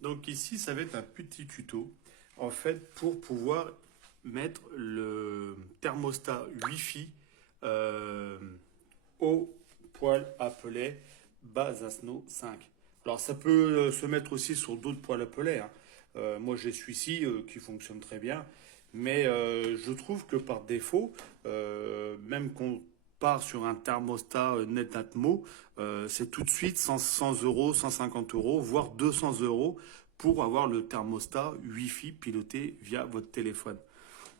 Donc ici, ça va être un petit tuto, en fait, pour pouvoir mettre le thermostat Wi-Fi euh, au poêle à pellets Basasno 5. Alors ça peut se mettre aussi sur d'autres poêles à pellets, hein. Moi j'ai celui-ci qui fonctionne très bien, mais je trouve que par défaut, même qu'on part sur un thermostat Netatmo, c'est tout de suite 100 euros, 150 euros, voire 200 euros pour avoir le thermostat Wi-Fi piloté via votre téléphone.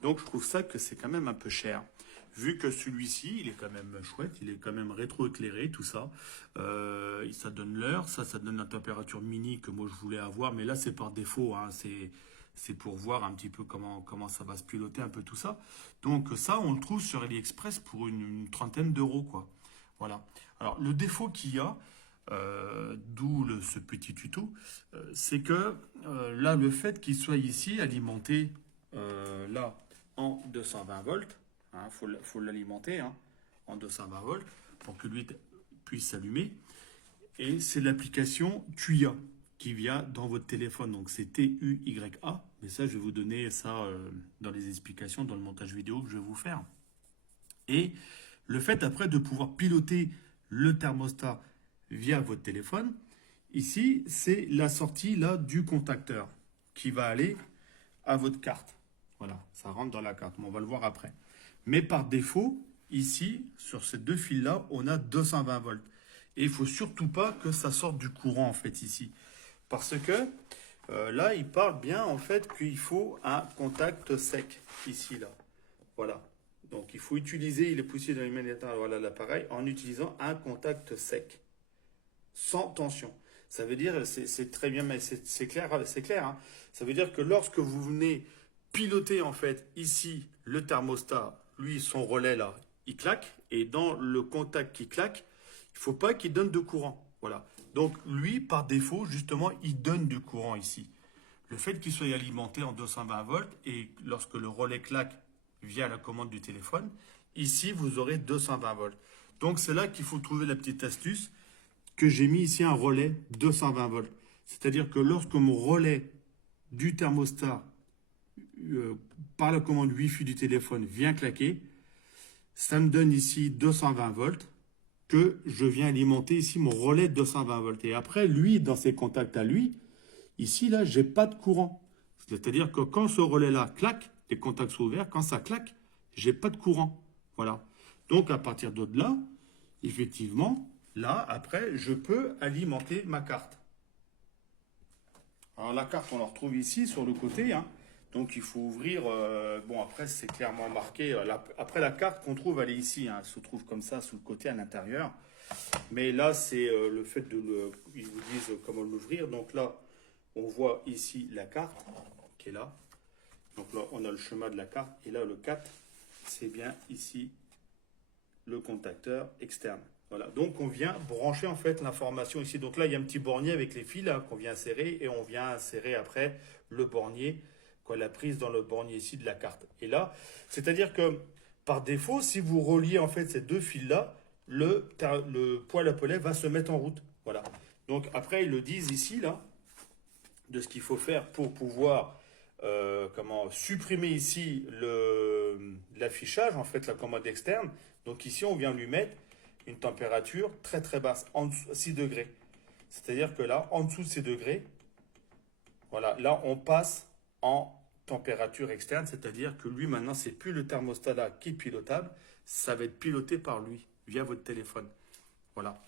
Donc je trouve ça que c'est quand même un peu cher. Vu que celui-ci, il est quand même chouette, il est quand même rétro-éclairé, tout ça. Ça donne l'heure, ça donne la température mini que moi je voulais avoir, mais là c'est par défaut, hein, c'est pour voir un petit peu comment ça va se piloter un peu tout ça. Donc ça, on le trouve sur AliExpress pour une trentaine d'euros, quoi. Voilà. Alors le défaut qu'il y a, d'où ce petit tuto, c'est que là, le fait qu'il soit ici alimenté là en 220 volts, hein, faut l'alimenter hein, en 220 volts pour que lui puisse s'allumer. Et c'est l'application Tuya qui vient dans votre téléphone. Donc c'est Tuya. Mais ça, je vais vous donner ça dans les explications, dans le montage vidéo que je vais vous faire. Et le fait après de pouvoir piloter le thermostat via votre téléphone, ici, c'est la sortie là du contacteur qui va aller à votre carte. Voilà, ça rentre dans la carte, mais on va le voir après. Mais par défaut, ici, sur ces deux fils-là, on a 220 volts. Et il faut surtout pas que ça sorte du courant, en fait, ici. Parce que là, il parle bien, en fait, qu'il faut un contact sec, ici, là. Voilà. Donc, il faut utiliser, il est poussé dans l'humanitaire, voilà l'appareil, en utilisant un contact sec, sans tension. Ça veut dire, c'est très bien, mais c'est clair, hein. Ça veut dire que lorsque vous venez piloter, en fait, ici, le thermostat, lui, son relais, là, il claque, et dans le contact qui claque, il faut pas qu'il donne de courant. Voilà. Donc, lui, par défaut, justement, il donne du courant ici. Le fait qu'il soit alimenté en 220 volts et lorsque le relais claque via la commande du téléphone, ici vous aurez 220 volts. Donc c'est là qu'il faut trouver la petite astuce que j'ai mis ici un relais 220 volts. C'est-à-dire que lorsque mon relais du thermostat euh, par la commande Wi-Fi du téléphone vient claquer, ça me donne ici 220 volts que je viens alimenter ici mon relais de 220 volts. Et après, lui, dans ses contacts à lui, ici, là, j'ai pas de courant. C'est-à-dire que quand ce relais-là claque, les contacts sont ouverts, quand ça claque, j'ai pas de courant. Voilà. Donc, à partir de là, effectivement, là, après, je peux alimenter ma carte. Alors, la carte, on la retrouve ici, sur le côté, hein. Donc, il faut ouvrir. Bon, après, c'est clairement marqué. Après, la carte qu'on trouve, elle est ici, hein. Elle se trouve comme ça, sous le côté, à l'intérieur. Mais là, c'est le fait de le. Ils vous disent comment l'ouvrir. Donc là, on voit ici la carte qui est là. Donc là, on a le chemin de la carte. Et là, le 4, c'est bien ici le contacteur externe. Voilà. Donc on vient brancher en fait l'information ici. Donc là, il y a un petit bornier avec les fils qu'on vient insérer et on vient insérer après le bornier, quoi, la prise dans le bornier ici de la carte. Et là, c'est-à-dire que par défaut, si vous reliez en fait ces deux fils-là, le poêle à pellets va se mettre en route. Voilà. Donc après, ils le disent ici, là, de ce qu'il faut faire pour pouvoir supprimer ici l'affichage, en fait, la commande externe. Donc ici, on vient lui mettre une température très très basse, en dessous, 6 degrés. C'est-à-dire que là, en dessous de ces degrés, voilà, là, on passe en température externe, c'est-à-dire que lui, maintenant, c'est plus le thermostat là qui est pilotable, ça va être piloté par lui, via votre téléphone. Voilà.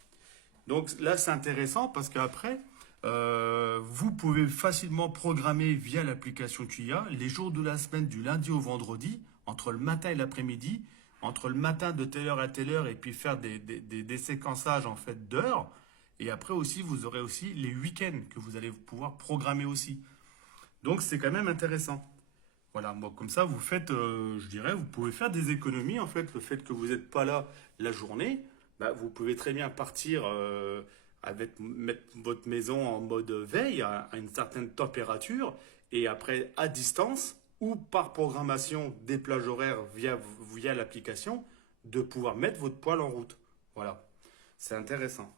Donc là, c'est intéressant parce qu'après, vous pouvez facilement programmer via l'application Tuya les jours de la semaine du lundi au vendredi, entre le matin et l'après-midi, entre le matin de telle heure à telle heure, et puis faire des séquençages en fait d'heures. Et après aussi, vous aurez aussi les week-ends que vous allez pouvoir programmer aussi. Donc c'est quand même intéressant. Voilà, moi comme ça, vous faites, je dirais, vous pouvez faire des économies en fait. Le fait que vous n'êtes pas là la journée, bah, vous pouvez très bien partir mettre votre maison en mode veille à une certaine température et après à distance ou par programmation des plages horaires via l'application de pouvoir mettre votre poêle en route. Voilà, c'est intéressant.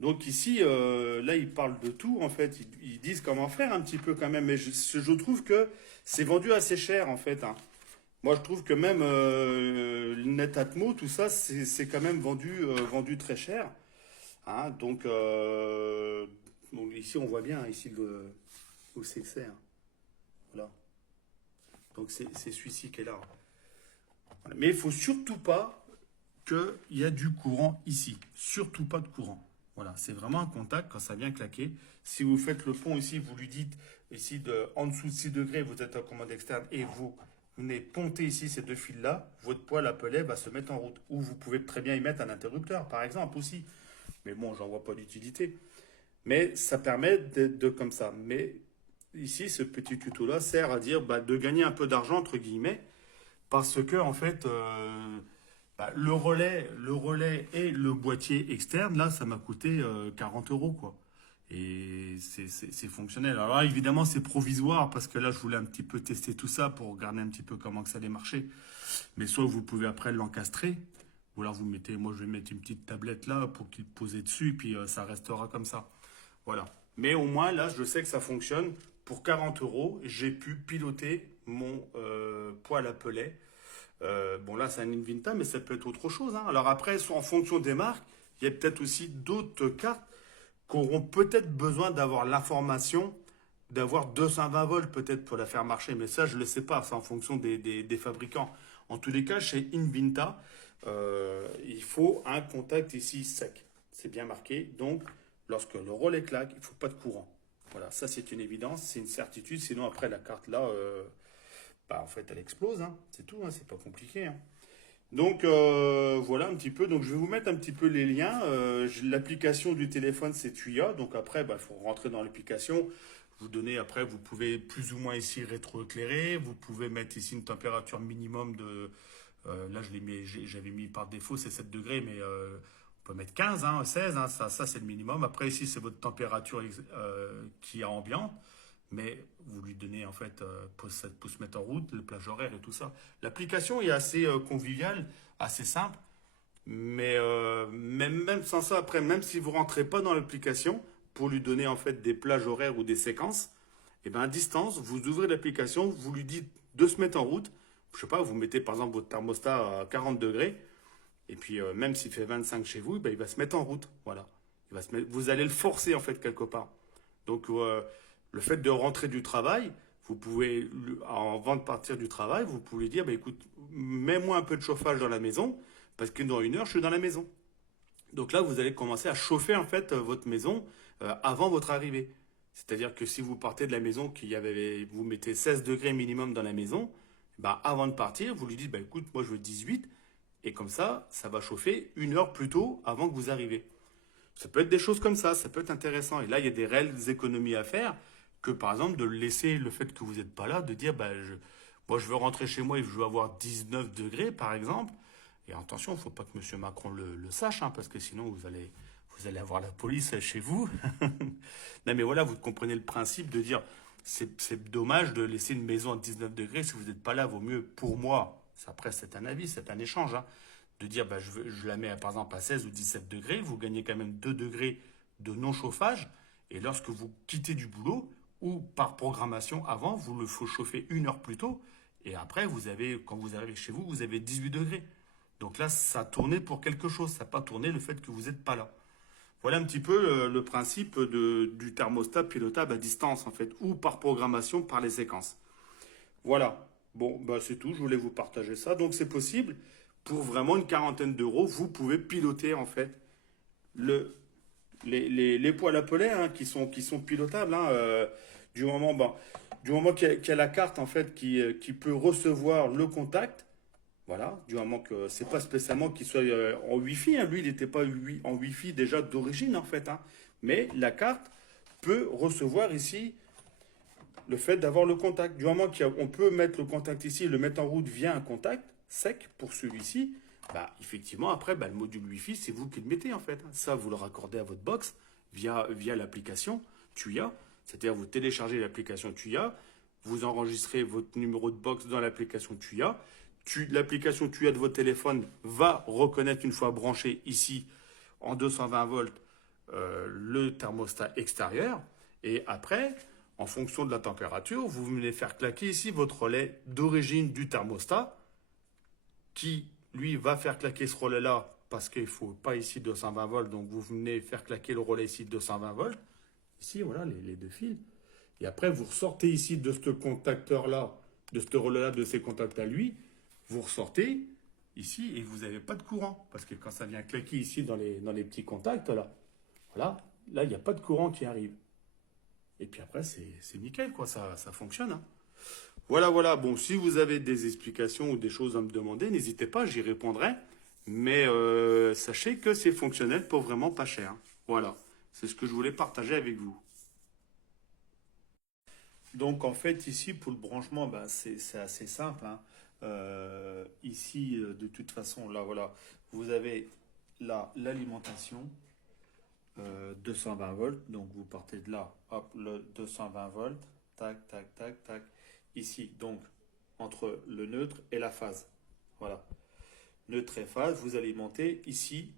Donc ici, là, ils parlent de tout, en fait. Ils disent comment faire un petit peu quand même. Mais je trouve que c'est vendu assez cher, en fait, hein. Moi, je trouve que même le Netatmo, tout ça, c'est quand même vendu très cher, hein. Donc ici, on voit bien ici où c'est que c'est, hein. Voilà. Donc c'est celui-ci qui est là. Voilà. Mais il faut surtout pas qu'il y a du courant ici. Surtout pas de courant. Voilà, c'est vraiment un contact quand ça vient claquer. Si vous faites le pont ici, vous lui dites ici en dessous de 6 degrés, vous êtes en commande externe et vous venez ponter ici ces deux fils-là, votre poêle à pelet va se mettre en route. Ou vous pouvez très bien y mettre un interrupteur, par exemple, aussi. Mais bon, j'en vois pas d'utilité. Mais ça permet comme ça. Mais ici, ce petit tuto-là sert à dire de gagner un peu d'argent, entre guillemets, parce que, en fait, le relais et le boîtier externe, là, ça m'a coûté 40 euros, quoi. Et c'est fonctionnel. Alors là, évidemment, c'est provisoire parce que là, je voulais un petit peu tester tout ça pour regarder un petit peu comment que ça allait marcher. Mais soit vous pouvez après l'encastrer, ou alors vous mettez, moi je vais mettre une petite tablette là pour qu'il pose dessus, puis ça restera comme ça. Voilà. Mais au moins, là, je sais que ça fonctionne. Pour 40 euros, j'ai pu piloter mon poêle à pelet. Bon, là, c'est un Invinta, mais ça peut être autre chose, hein. Alors après, en fonction des marques, il y a peut-être aussi d'autres cartes qui auront peut-être besoin d'avoir l'information, d'avoir 220 volts peut-être pour la faire marcher. Mais ça, je ne le sais pas. C'est en fonction des fabricants. En tous les cas, chez Invinta, il faut un contact ici sec. C'est bien marqué. Donc, lorsque le relais claque, il ne faut pas de courant. Voilà, ça c'est une évidence, c'est une certitude. Sinon, après, la carte là, en fait, elle explose, hein. C'est tout, hein. C'est pas compliqué, hein. Donc voilà un petit peu. Donc je vais vous mettre un petit peu les liens. L'application du téléphone c'est Tuya. Donc après, il faut rentrer dans l'application. Vous donnez après, vous pouvez plus ou moins ici rétroéclairer. Vous pouvez mettre ici une température minimum de. Là j'avais mis par défaut c'est 7 degrés, mais on peut mettre 15, hein, 16. Hein, ça c'est le minimum. Après ici c'est votre température qui est ambiante. Mais vous lui donnez en fait pour se mettre en route, le plage horaire et tout ça. L'application est assez conviviale, assez simple, mais même sans ça, après, même si vous rentrez pas dans l'application pour lui donner en fait des plages horaires ou des séquences, et ben à distance, vous ouvrez l'application, vous lui dites de se mettre en route. Je sais pas, vous mettez par exemple votre thermostat à 40 degrés, et puis même s'il fait 25 chez vous, ben, il va se mettre en route. Voilà. Vous allez le forcer en fait quelque part. Donc le fait de rentrer du travail, vous pouvez, avant de partir du travail, vous pouvez dire, écoute, mets-moi un peu de chauffage dans la maison, parce que dans 1 heure, je suis dans la maison. Donc là, vous allez commencer à chauffer en fait votre maison avant votre arrivée. C'est-à-dire que si vous partez de la maison, vous mettez 16 degrés minimum dans la maison, avant de partir, vous lui dites, écoute, moi je veux 18, et comme ça va chauffer 1 heure plus tôt avant que vous arrivez. Ça peut être des choses comme ça peut être intéressant. Et là, il y a des réelles économies à faire que, par exemple, de laisser le fait que vous n'êtes pas là, de dire, moi, je veux rentrer chez moi et je veux avoir 19 degrés, par exemple. Et attention, il ne faut pas que M. Macron le sache, hein, parce que sinon, vous allez avoir la police chez vous. Non, mais voilà, vous comprenez le principe de dire, c'est dommage de laisser une maison à 19 degrés si vous n'êtes pas là. Vaut mieux, pour moi, après, c'est un avis, c'est un échange, hein, de dire je la mets par exemple à 16 ou 17 degrés, vous gagnez quand même 2 degrés de non-chauffage, et lorsque vous quittez du boulot, ou par programmation avant, vous le faut chauffer 1 heure plus tôt, et après, quand vous arrivez chez vous, vous avez 18 degrés. Donc là, ça a tourné pour quelque chose, ça n'a pas tourné le fait que vous n'êtes pas là. Voilà un petit peu le principe du thermostat pilotable à distance, en fait, ou par programmation, par les séquences. Voilà. Bon, c'est tout. Je voulais vous partager ça. Donc, c'est possible. Pour vraiment une quarantaine d'euros, vous pouvez piloter, en fait, les poêles à pelet, hein, qui sont pilotables, hein, du moment, qu'il y a la carte, en fait, qui peut recevoir le contact. Voilà. Du moment que c'est pas spécialement qu'il soit en Wi-Fi, hein. Lui, il n'était pas en Wi-Fi déjà d'origine, en fait, hein. Mais la carte peut recevoir ici le fait d'avoir le contact. Du moment qu'on peut mettre le contact ici et le mettre en route via un contact sec pour celui-ci, effectivement, après, le module Wi-Fi, c'est vous qui le mettez en fait. Ça, vous le raccordez à votre box via l'application Tuya. C'est-à-dire, vous téléchargez l'application Tuya, vous enregistrez votre numéro de box dans l'application Tuya. L'application Tuya de votre téléphone va reconnaître une fois branché ici en 220 volts le thermostat extérieur. Et après, en fonction de la température, vous venez faire claquer ici votre relais d'origine du thermostat qui, lui, va faire claquer ce relais-là parce qu'il ne faut pas ici 220 volts. Donc, vous venez faire claquer le relais ici de 220 volts. Ici, voilà, les deux fils. Et après, vous ressortez ici de ce contacteur-là, de ce relais-là, de ces contacts à lui. Vous ressortez ici et vous n'avez pas de courant. Parce que quand ça vient claquer ici dans les petits contacts, là, voilà, là, il n'y a pas de courant qui arrive. Et puis après, c'est nickel, quoi, ça fonctionne. Hein. Voilà, voilà. Bon, si vous avez des explications ou des choses à me demander, n'hésitez pas, j'y répondrai. Mais sachez que c'est fonctionnel pour vraiment pas cher. Voilà, c'est ce que je voulais partager avec vous. Donc en fait ici pour le branchement, ben, c'est assez simple. Hein. Ici de toute façon là voilà, vous avez là l'alimentation 220 volts. Donc vous partez de là, hop le 220 volts, tac tac tac tac. Ici donc entre le neutre et la phase. Voilà, neutre et phase. Vous alimentez ici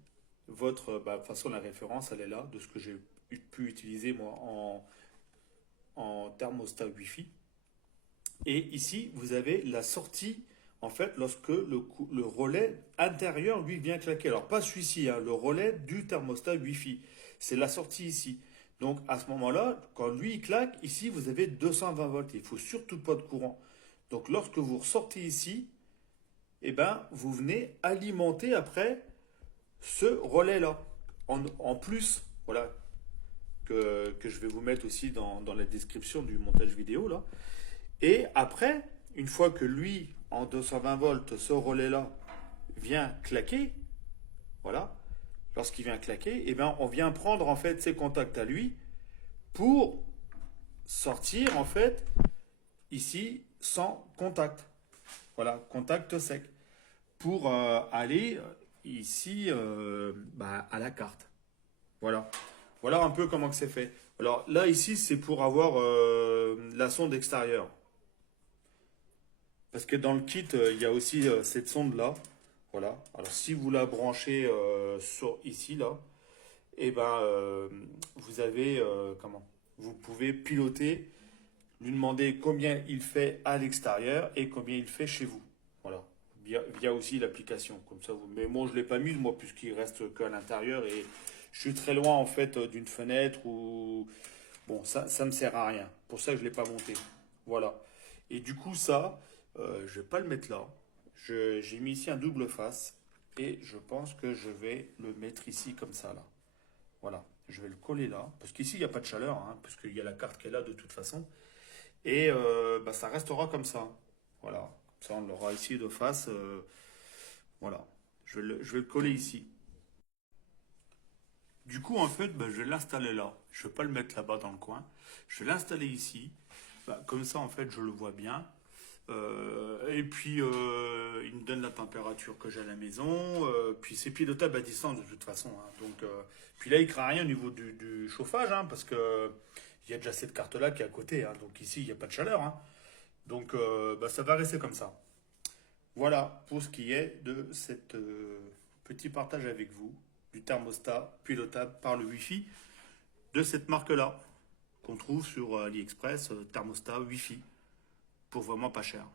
votre, bah, de toute façon la référence elle est là de ce que j'ai pu utiliser moi en thermostat Wi-Fi. Et ici, vous avez la sortie, en fait, lorsque le relais intérieur, lui, vient claquer. Alors, pas celui-ci, hein, le relais du thermostat Wi-Fi. C'est la sortie ici. Donc, à ce moment-là, quand lui, il claque, ici, vous avez 220 volts. Il ne faut surtout pas de courant. Donc, lorsque vous ressortez ici, eh ben, vous venez alimenter après ce relais-là. En plus, voilà, que je vais vous mettre aussi dans la description du montage vidéo, là. Et après, une fois que lui, en 220 volts, ce relais-là vient claquer, voilà, lorsqu'il vient claquer, eh bien, on vient prendre en fait ses contacts à lui pour sortir en fait ici sans contact. Voilà, contact sec. Pour aller ici bah, à la carte. Voilà. Voilà un peu comment que c'est fait. Alors là, ici, c'est pour avoir la sonde extérieure. Parce que dans le kit, il y a aussi cette sonde-là. Voilà. Alors si vous la branchez sur ici, là, et ben vous avez comment? Vous pouvez piloter, lui demander combien il fait à l'extérieur et combien il fait chez vous. Voilà. Via aussi l'application. Comme ça, vous. Mais moi, je ne l'ai pas mis, moi, puisqu'il reste qu'à l'intérieur et je suis très loin en fait d'une fenêtre ou. Bon, ça me sert à rien. Pour ça, je ne l'ai pas monté. Voilà. Et du coup, ça, je ne vais pas le mettre là. J'ai mis ici un double face et je pense que je vais le mettre ici comme ça là. Voilà. Je vais le coller là. Parce qu'ici, il n'y a pas de chaleur, hein, parce qu'il y a la carte qui est là de toute façon. Et bah, ça restera comme ça. Voilà. Ça, on l'aura ici de face. Voilà. Je vais le coller ici. Du coup, en fait, bah, je vais l'installer là. Je ne vais pas le mettre là-bas dans le coin. Je vais l'installer ici. Bah, comme ça, en fait, je le vois bien. Et puis, il me donne la température que j'ai à la maison. Puis, c'est pilotable à distance de toute façon. Hein. Donc, puis là, il ne craint rien au niveau du chauffage, hein, parce que il y a déjà cette carte-là qui est à côté. Hein. Donc, ici, il n'y a pas de chaleur. Hein. Donc, bah, ça va rester comme ça. Voilà pour ce qui est de cette petit partage avec vous du thermostat pilotable par le Wi-Fi de cette marque-là qu'on trouve sur AliExpress, thermostat Wi-Fi pour vraiment pas cher.